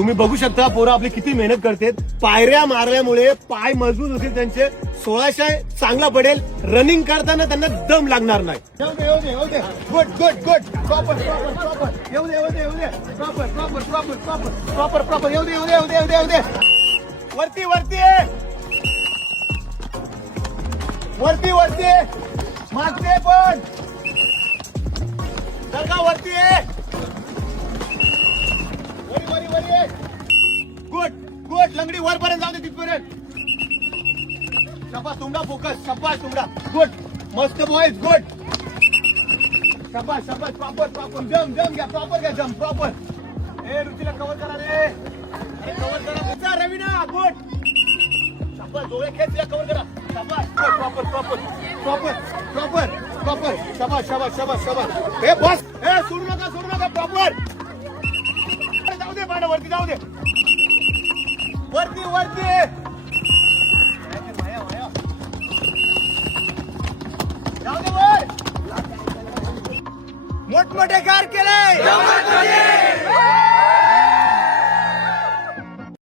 तुम्ही बघू शकता पोरं आपली किती मेहनत करतात. पायऱ्या मारल्यामुळे पाय मजबूत होतील त्यांचे. 1600 चांगला पडेल. रनिंग करताना त्यांना दम लागणार नाही. येऊ दे गुड गुड गुड. प्रॉपर येऊ दे प्रॉपर येऊ दे. वरती मागते पण जर वरती आहे. वरी गुड लंगडी वरपर्यंत जाऊ दे तिथपर्यंत. शबाश तुमडा फोकस. शबाश तुमडा गुड. मस्त बॉयज गुड. शबाश प्रॉपर जम घ्या. प्रॉपर घ्या जम प्रॉपर. ए रुचीला कव्हर करा रे. कव्हर करा रवीना गुड. शबाश डोळे खेच या कव्हर करा. शबाश प्रॉपर. शबाश. ए बस. ए सोडू नका प्रॉपर. जाऊ दे पाना वरती जाऊ दे. वरती जाऊ दे वर. मोठमोठे कार केले.